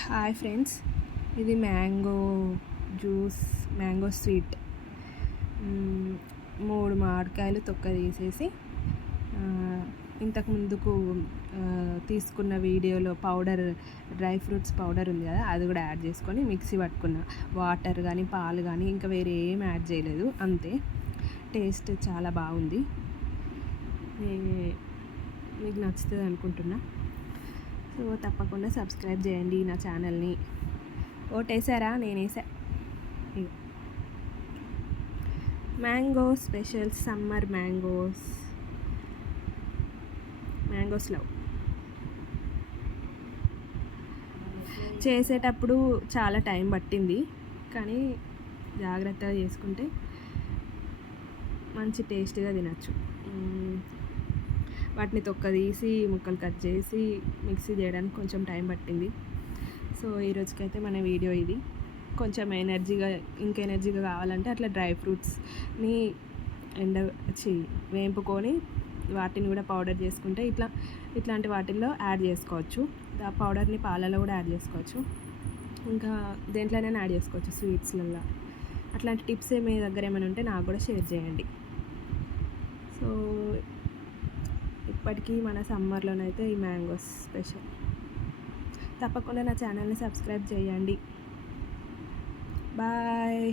Hi friends, ఇది mango juice, mango sweet. 3 మామిడికాయలు తొక్క తీసేసి ఇంతకు ముందుకు తీసుకున్న వీడియోలో పౌడర్, డ్రై ఫ్రూట్స్ పౌడర్ ఉంది కదా, అది కూడా యాడ్ చేసుకొని మిక్సీ పట్టుకున్న. వాటర్ కానీ పాలు కానీ ఇంకా వేరే ఏం యాడ్ చేయలేదు, అంతే. టేస్ట్ చాలా బాగుంది, మీకు నచ్చుతుంది అనుకుంటున్నా. సో తప్పకుండా సబ్స్క్రైబ్ చేయండి నా ఛానల్ని. ఓటేసారా? నేను వేసా. Mango special summer mangoes love. చేసేటప్పుడు చాలా టైం పట్టింది, కానీ జాగ్రత్తగా చేసుకుంటే మంచి టేస్ట్గా తినచ్చు. వాటిని తొక్క తీసి ముక్కలు కట్ చేసి మిక్సీ చేయడానికి కొంచెం టైం పట్టింది. సో ఈరోజుకైతే మన వీడియో ఇది. కొంచెం ఇంకా ఎనర్జీగా కావాలంటే అట్లా డ్రై ఫ్రూట్స్ని వేంపుకొని వాటిని కూడా పౌడర్ చేసుకుంటే ఇట్లాంటి వాటిల్లో యాడ్ చేసుకోవచ్చు. ఆ పౌడర్ని పాలలో కూడా యాడ్ చేసుకోవచ్చు, ఇంకా దేంట్లోనైనా యాడ్ చేసుకోవచ్చు, స్వీట్స్లలో. అట్లాంటి టిప్స్ మీ దగ్గర ఏమైనా ఉంటే నాకు కూడా షేర్ చేయండి. సో ఇప్పటికీ మన సమ్మర్లోనైతే ఈ మ్యాంగోస్ స్పెషల్. తప్పకుండా నా ఛానల్ని సబ్స్క్రైబ్ చేయండి. బాయ్.